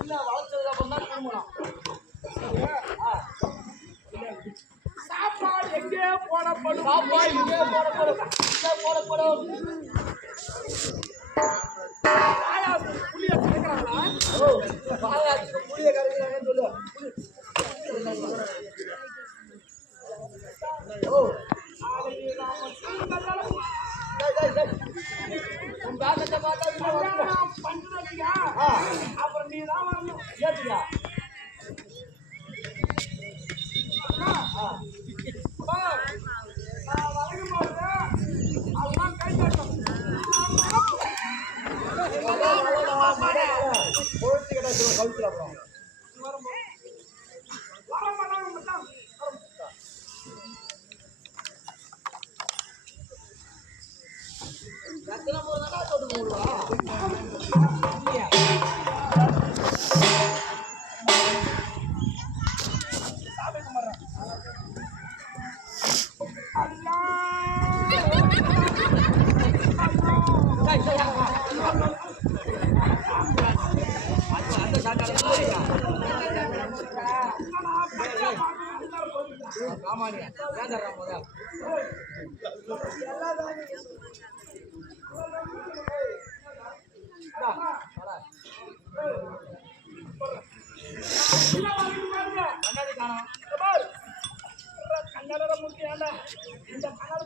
இல்ல வளர்த்ததுக்கு அப்புறம் தான் திரும்பணும். சாப்பாடு எங்கே போடப்படும்? சாப்பாடு இங்கே போடப்படும். இங்கே போடப்படும். புளிய கரைக்கிறாங்களா? பாயாசத்துக்கு புளிய கரைக்கிறாங்கன்னு சொல்லு. அப்புறம் நீ தான் வரணும். ஏத்துக்கா நான் வழங்கும்போது அதெல்லாம் கை தட்டும். பொழுது கிடைச்சிடும் கழுத்துல அப்புறம் வர மாட்டாங்க மட்டும். எத்தனை முறை தானே தொட்டு போடுவா ஆமாடியா ஏதா முதல் கண்ணாடி காணும் கண்ணாட முக்கியம் இந்த கண்ணாடி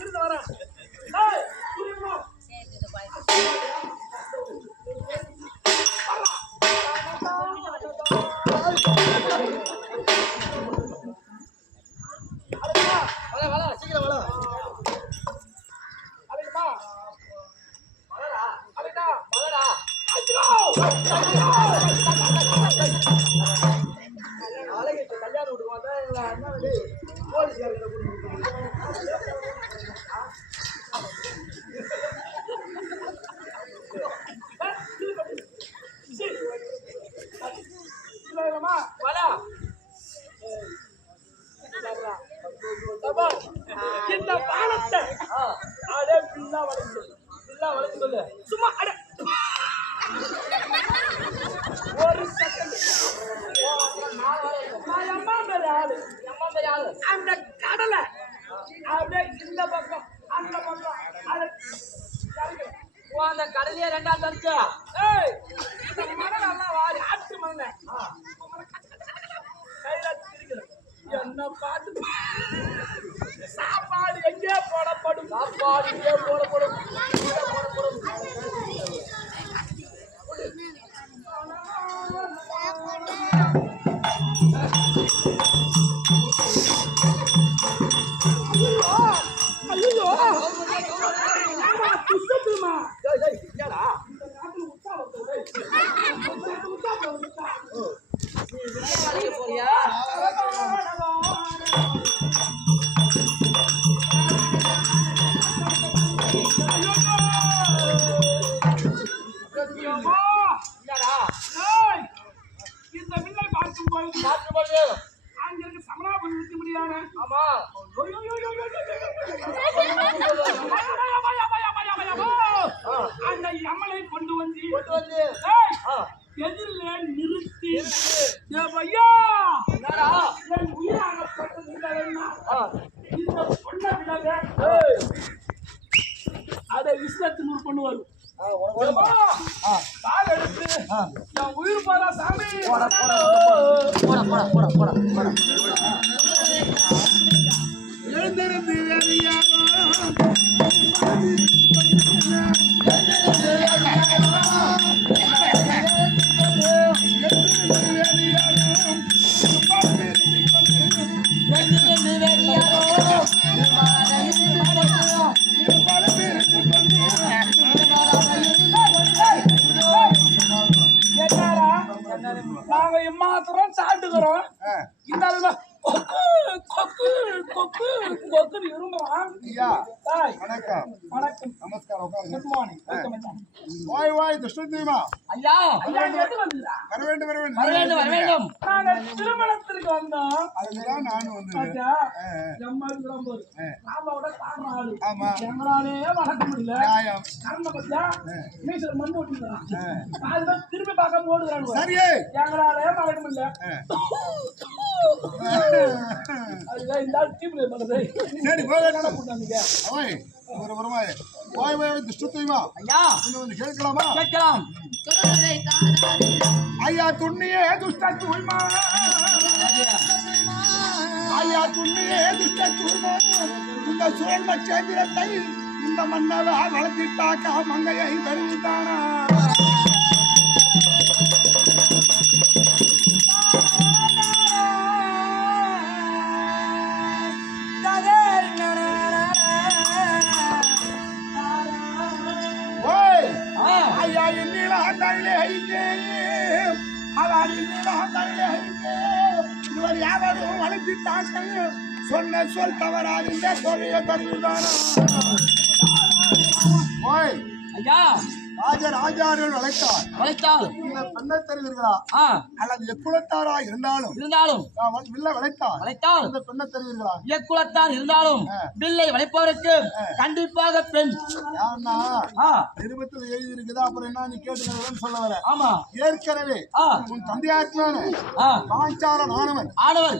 இருந்து வரேன். கல்யாணம் விட்டுருவாங்க போலீஸ்காரங்க இந்த பாலத்தை அதே பில்லா வளைச்சு சொல்லு. சும்மா அட ஒரு செகண்ட். அம்மா மேல ஆளு அந்த கடலை அப்படியே இந்த பக்கம் அந்த பக்கம் அது அந்த கடலையே ரெண்டா தரிச்சு இந்த மணல் எல்லாம் வாரி ஆட்டு மணல் கையில திரிக்கிறேன். என்ன பார்த்து சாப்பாடு எங்கே போடப்படும்? சாப்பாடு இங்கே போடப்படும். ஐயோ குசத்துமா என்னடா போறியா? இந்த மில்லை பார்க்கும்போது அங்கிருந்து சமணாபுரம் நிறுத்த முடியாது. ஆமா அந்த அம்மனை கொண்டு வந்து எதிரிலே நிறுத்தி ஐயா என் உயிராகப்பட்டது இந்த பொண்ணை விடவே அதை விஸ்வத்தினூர் பண்ணுவார். கால் எடுத்து என் உயிர் போறா சாமி எழுந்திருந்து வேலையாக கொக்குன்னு இருமுறான். ஐயா டேய், வணக்கம் வணக்கம். நமஸ்காரம் உட்காருங்க குட் மார்னிங். வெல்கம் மச்சான். வாய் துஷ்டத்தீமா ஐயா ஐயா, நீ எதுக்கு வந்தீங்களா? வர வேண்டும் வர வேண்டும் வர வேண்டும் வர வேண்டும். நாங்க திருமணத்திற்கு வந்தோம். அதுதான் நானும் வந்து பாத்தியா? எம்மாடி விளம்பரம். நாமோட காரண ஆளு. ஆமா எங்களாலே வளர்க்க முடியல. நியாயம் காரணம் பாத்தியா? மீசையில மண்ணு ஒட்டிக்கிறான். காலையில திரும்பி பார்க்க ஓடுறானுங்க. சரியே எங்களாலே வளர்க்க முடியல. அதுதான் இந்த ஆள் டீம்ல பண்றது. சரி என்ன போகட்டும் பண்ணாதீங்க. ஓய் ஒரு வருமாய் வாய் துஷ்டத்தீமா ஐயா இன்னும் வந்து கேட்கலாமா கேட்கலாம். ஐயா துண்ணியே துஷ்ட தூய்மா ஐயா துண்ணியே துஷ்ட தூய்மா இந்த சுழல் சேந்திரத்தை இந்த மன்னவா வளர்த்திட்டாக்கா மங்கையை தருவித்தானா ஓய் ஐயா என்னில ஆண்டாயிலே ஐயே அதான் என்னில ஆண்டாயிலே ஐயே இவர் யாவரும் வளர்த்திட்டாக்க சொன்ன சொல் தவறாது இந்த தொகையை தருவித்தானா ஓய் ஐயா ராஜார்கள் அழைத்தார் வளைத்தால் இந்த பெண்ணை தருவீர்களா அல்லது எக்குலத்தாரா இருந்தாலும் இருந்தாலும் வில்ல வளைத்தார் வளைத்தால் இந்த பெண்ணை தருவீர்களா இயக்குலத்தான் இருந்தாலும் வில்லை வளைப்பவருக்கு கண்டிப்பாக பெண். யாருன்னா ஆ, நிருபத்தில் எழுதி இருக்குதா அப்புறம் என்ன நீ கேட்டுக்கிறேன்னு சொல்ல வர ஆமா ஏற்கனவே ஆ, உன் தந்தையாருக்கான ஆ, பாஞ்சால ஆனவன் ஆடவர்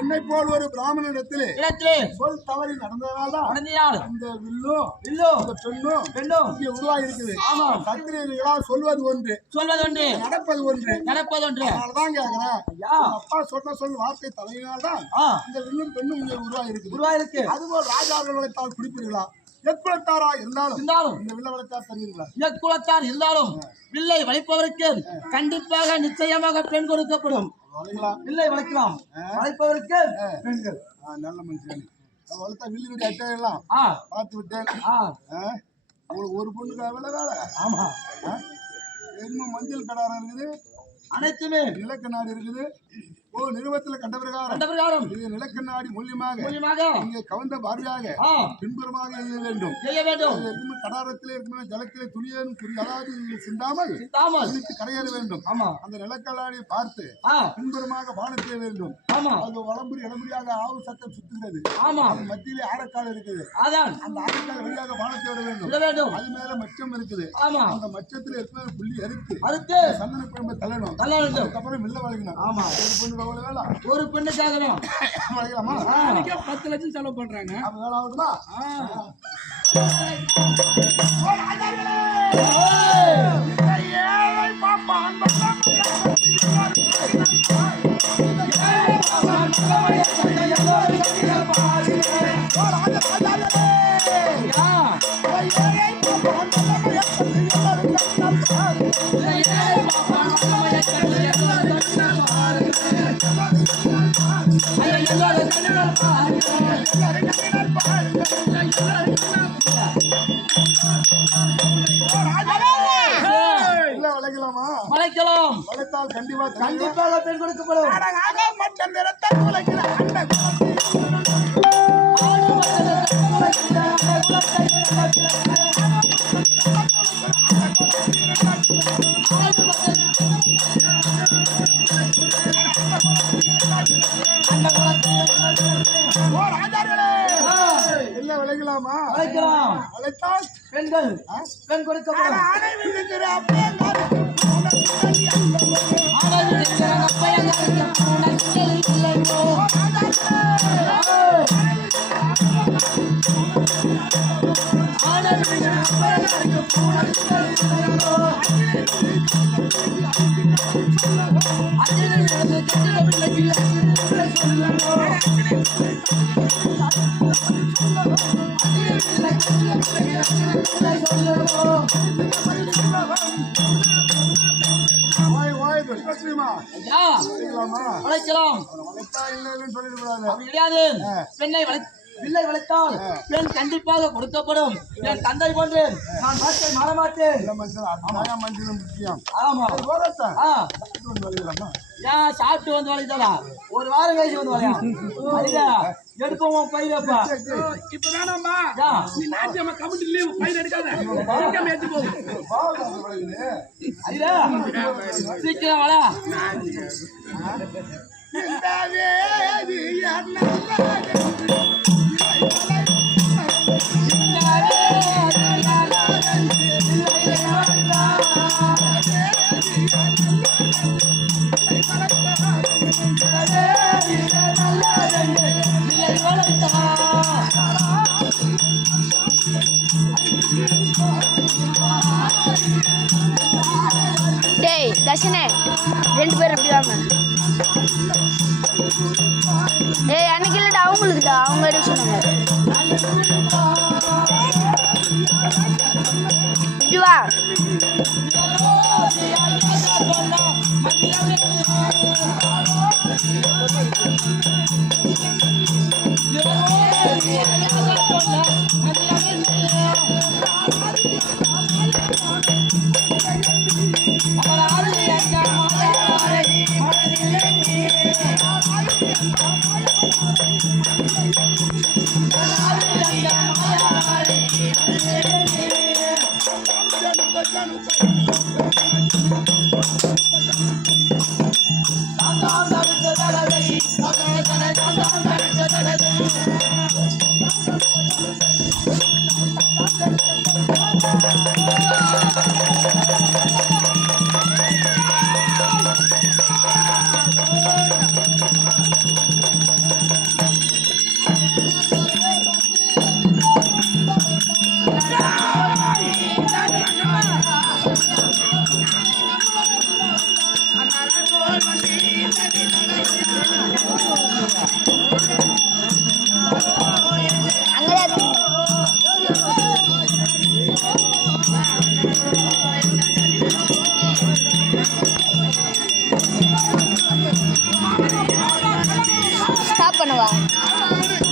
என்னை போல் ஒரு பிராமணனிடத்திலே இடத்திலே சொல் தவறி நடந்ததால்தான் நடந்தால் இந்த வில்லும் இல்லோ இந்த பெண்ணும் பெண்ணும் இங்கே உருவாகி இருக்குது ஆமா சத்திரியர்களா சொல்வது ஒன்று சொல்வதொன்று நடப்பது ஒன்று நடப்பதொன்று. அதனாலதான் கேக்குறேன் ஐயா அப்பா சொன்ன சொல் வார்த்தை தலையினால்தான் ஆ, இந்த வில்லும் பெண்ணும் இங்கே உருவாகி இருக்குது உருவாயிருக்கு. அதுபோல் ராஜார்கள் வளைத்தால் குறிப்பீர்களா எக்குலத்தாரா இருந்தாலும் இருந்தாலும் இந்த வில்ல வளைத்தால் தருவீர்களா இயக்குலத்தான் இருந்தாலும் வில்லை வளைப்பவருக்கு கண்டிப்பாக நிச்சயமாக பெண் கொடுக்கப்படும். வளைங்களா வில்லை வளைக்கலாம் வளைப்பவருக்கு பெண்கள் நல்ல மனுஷன் வளர்த்தா வில்லுடைய அட்டையெல்லாம் ஆ, பார்த்து விட்டேன் ஆ, உங்களுக்கு ஒரு பொண்ணுக்கு வேலை ஆமா இன்னும் மஞ்சள் கடாரம் இருக்குது அனைத்துமே நிலக்கண்ணாடி இருக்குது ஓ நிறுவனத்தில் கண்ட பிரகாரம் அந்த பிரகாரம் இது நிலக்கண்ணாடி மூலியமாக மூலியமாக இங்கே கவர்ந்த பார்வையாக ஆ, பின்புறமாக எழுத வேண்டும் செய்ய வேண்டும். அது இருக்குமே கடாரத்திலே இருக்குமே ஜலத்திலே துளியேனும் அதாவது சிந்தாமல் சிந்தாமல் குளித்து கரையேற வேண்டும் ஆமா அந்த நிலக்கண்ணாடியை பார்த்து ஆ, பின்புறமாக வானத்திலே வேண்டும் ஆமா அது வளம்புரி இடம்புரியாக ஆவு சத்தம் சுத்துகிறது ஆமா அது மத்தியிலே ஆரக்கால் இருக்குது அதான் அந்த ஆரக்கால் வழியாக வானத்தை விட வேண்டும் விட வேண்டும். அது மேல மச்சம் இருக்குது ஆமா அந்த மச்சத்துல இருக்கிற புள்ளி அறுத்து அடுத்து சந்தன குழம்பு தள்ளணும் நல்ல வேண்டும். அதுக்கப்புறம் மில்ல வளைக்கணும் ஆமா ஒரு பொண்ணு எவ்வளவு வேலை ஒரு பெண்ணுக்காகவே வளைக்கலாமா 10 லட்சம் செலவு பண்றாங்க. அப்ப வேலை ஆகுதுமா ஏழை பாப்பா இல்ல வளைக்கலாமா வளைக்கலாம் வளைத்தால் கண்டிப்பா கண்டிப்பாக பெண் கொடுக்கப்படும். மற்ற நிறத்தால் வளைக்கிறான் இல்ல விளைக்கலாமா வளைக்கலாம் வளைத்தால் பெண்கள் பெண் கொடுக்கப்படும். வளைக்கலாம் அப்படி கிடையாது. பெண்ணை வில்லை வளைத்தால் பெண் கண்டிப்பாக கொடுக்கப்படும். என் தந்தை போன்று நான் வார்த்தை மாற மாட்டேன். ஆமா ஏன் சாப்பிட்டு வந்து வளைத்தா ஒரு வாரம் கழிச்சு வந்து வளையா எடுப்போம் பையப்பா. இப்ப வேணாம்பா. யா. நீ நாட்டியம்மா கமிட்டி லீவ் பையன் எடுக்காத. சீக்கிரம் ஏத்தி போகும். ஐயா சீக்கிரம் வாடா. இந்த வேதி டேய் தர்ஷனே 2 பேர் எப்படி வாங்க. ஏய் அன்னைக்கு இல்லடா அவங்களுக்குடா அவங்க எடுக்க சொன்னாங்க. இப்படி வா. ஸ்டாப் பண்ணவா?